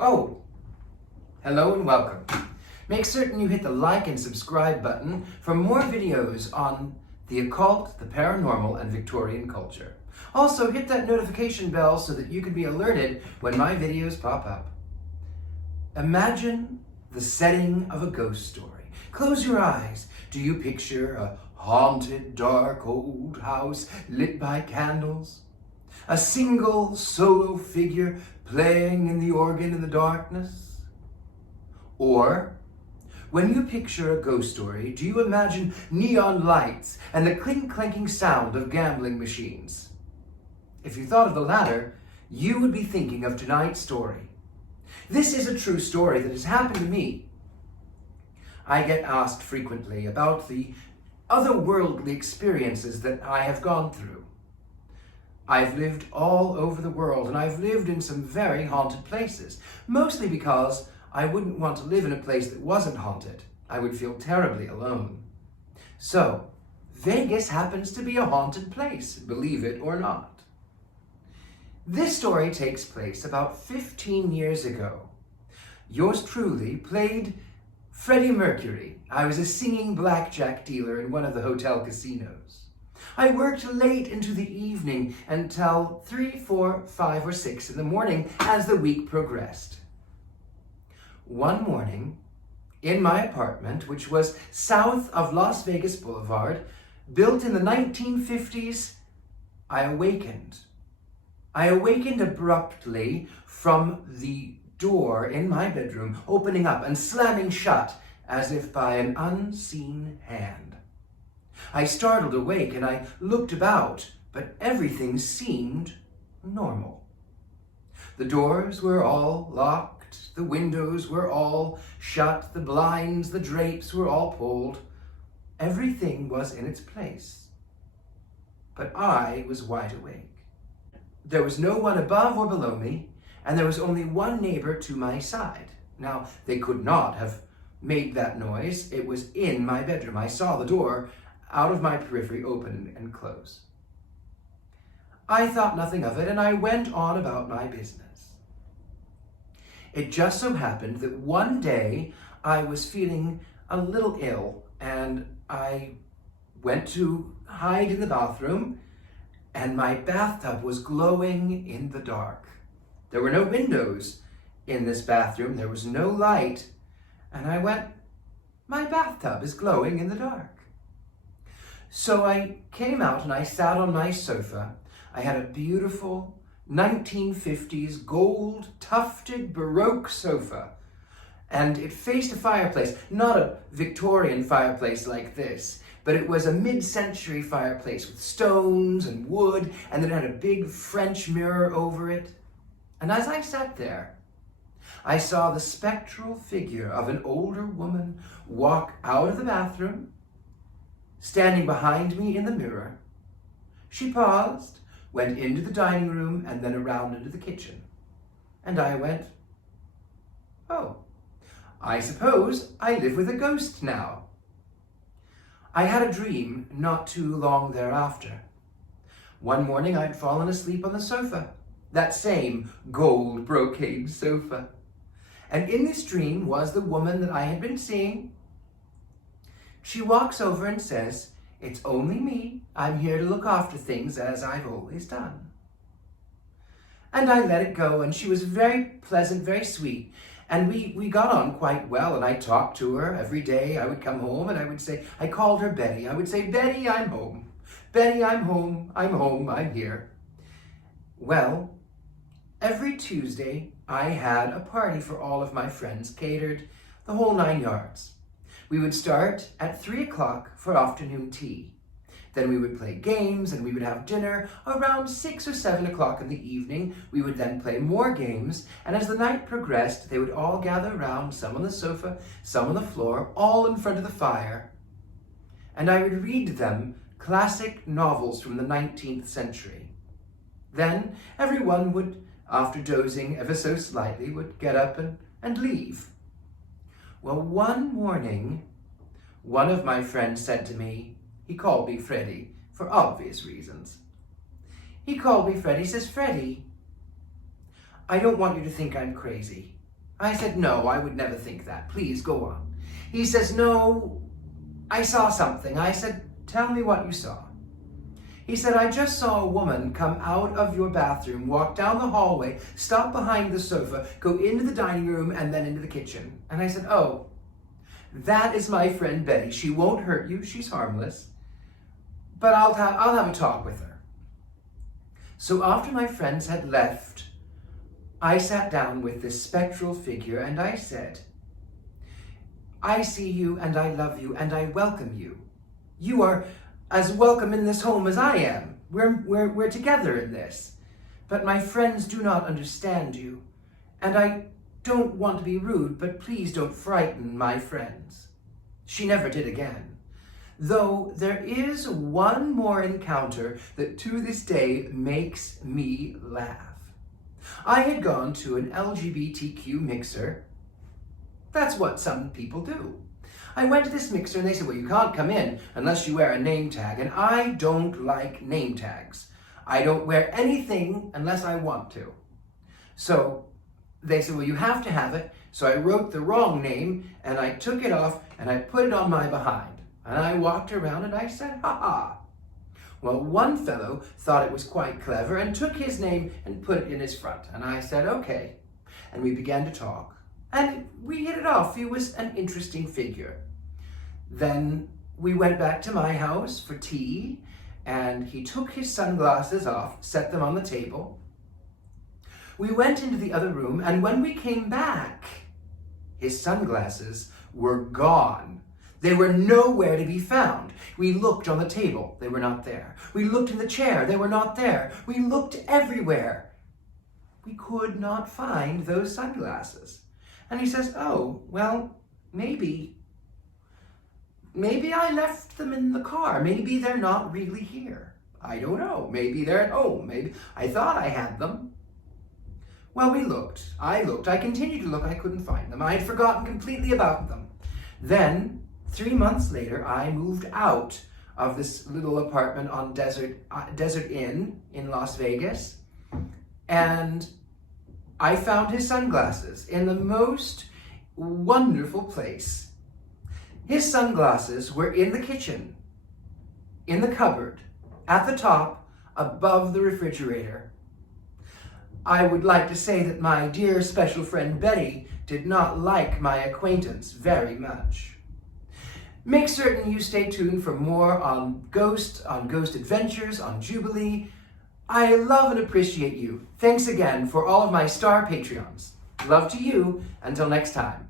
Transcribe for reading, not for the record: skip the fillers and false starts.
Oh, hello and welcome. Make certain you hit the like and subscribe button for more videos on the occult, the paranormal, and Victorian culture. Also, hit that notification bell so that you can be alerted when my videos pop up. Imagine the setting of a ghost story. Close your eyes. Do you picture a haunted, dark, old house lit by candles? A single solo figure playing in the organ in the darkness? Or, when you picture a ghost story, do you imagine neon lights and the clink-clanking sound of gambling machines? If you thought of the latter, you would be thinking of tonight's story. This is a true story that has happened to me. I get asked frequently about the otherworldly experiences that I have gone through. I've lived all over the world, and I've lived in some very haunted places, mostly because I wouldn't want to live in a place that wasn't haunted. I would feel terribly alone. So, Vegas happens to be a haunted place, believe it or not. This story takes place about 15 years ago. Yours truly played Freddie Mercury. I was a singing blackjack dealer in one of the hotel casinos. I worked late into the evening until 3, 4, 5, or 6 in the morning as the week progressed. One morning, in my apartment, which was south of Las Vegas Boulevard, built in the 1950s, I awakened. I awakened abruptly from the door in my bedroom opening up and slamming shut as if by an unseen hand. I startled awake and I looked about, but everything seemed normal. The doors were all locked, the windows were all shut, the blinds, the drapes were all pulled. Everything was in its place. But I was wide awake. There was no one above or below me, and there was only one neighbor to my side. Now, they could not have made that noise. It was in my bedroom. I saw the door out of my periphery open and close. I thought nothing of it, and I went on about my business. It just so happened that one day I was feeling a little ill, and I went to hide in the bathroom, and my bathtub was glowing in the dark. There were no windows in this bathroom. There was no light. And I went, my bathtub is glowing in the dark. So I came out and I sat on my sofa. I had a beautiful 1950s gold tufted Baroque sofa. And it faced a fireplace, not a Victorian fireplace like this, but it was a mid-century fireplace with stones and wood, and it had a big French mirror over it. And as I sat there, I saw the spectral figure of an older woman walk out of the bathroom, standing behind me in the mirror. She paused, went into the dining room, and then around into the kitchen. And I went, oh, I suppose I live with a ghost now. I had a dream not too long thereafter. One morning I'd fallen asleep on the sofa, that same gold brocade sofa. And in this dream was the woman that I had been seeing. She walks over and says, "It's only me. I'm here to look after things as I've always done." And I let it go, and she was very pleasant, very sweet. And we got on quite well, and I talked to her every day. I would come home and I would say, I called her Betty. I would say, "Betty, I'm home. Betty, I'm home. I'm home. I'm here." Well, every Tuesday, I had a party for all of my friends, catered, the whole 9 yards. We would start at 3 o'clock for afternoon tea. Then we would play games and we would have dinner around 6 or 7 o'clock in the evening. We would then play more games, and as the night progressed, they would all gather around, some on the sofa, some on the floor, all in front of the fire. And I would read them classic novels from the 19th century. Then everyone would, after dozing ever so slightly, would get up and leave. Well, one morning, one of my friends said to me, he called me Freddie for obvious reasons. He called me Freddie. He says, "Freddie, I don't want you to think I'm crazy, I said, no, I would never think that. Please, go on. He says, no, I saw something. I said, tell me what you saw. He said, I just saw a woman come out of your bathroom, walk down the hallway, stop behind the sofa, go into the dining room, and then into the kitchen. And I said, oh, that is my friend Betty. She won't hurt you. She's harmless. But I'll have a talk with her. So after my friends had left, I sat down with this spectral figure and I said, I see you and I love you and I welcome you. You are as welcome in this home as I am. We're together in this. But my friends do not understand you. And I don't want to be rude, but please don't frighten my friends. She never did again. Though there is one more encounter that to this day makes me laugh. I had gone to an LGBTQ mixer. That's what some people do. I went to this mixer and they said, well, you can't come in unless you wear a name tag. And I don't like name tags. I don't wear anything unless I want to. So they said, well, you have to have it. So I wrote the wrong name and I took it off and I put it on my behind. And I walked around and I said, ha ha. Well, one fellow thought it was quite clever and took his name and put it in his front. And I said, okay. And we began to talk. And we hit it off. He was an interesting figure. Then we went back to my house for tea. And he took his sunglasses off, set them on the table. We went into the other room. And when we came back, his sunglasses were gone. They were nowhere to be found. We looked on the table. They were not there. We looked in the chair. They were not there. We looked everywhere. We could not find those sunglasses. And he says, oh, well, maybe I left them in the car. Maybe they're not really here. I don't know. Maybe they're at home. Maybe I thought I had them. Well, we looked. I looked. I continued to look. I couldn't find them. I had forgotten completely about them. Then 3 months later, I moved out of this little apartment on Desert Inn in Las Vegas, and I found his sunglasses in the most wonderful place. His sunglasses were in the kitchen, in the cupboard, at the top, above the refrigerator. I would like to say that my dear special friend Betty did not like my acquaintance very much. Make certain you stay tuned for more on Ghost Adventures, on Jubilee. I love and appreciate you. Thanks again for all of my star Patreons. Love to you. Until next time.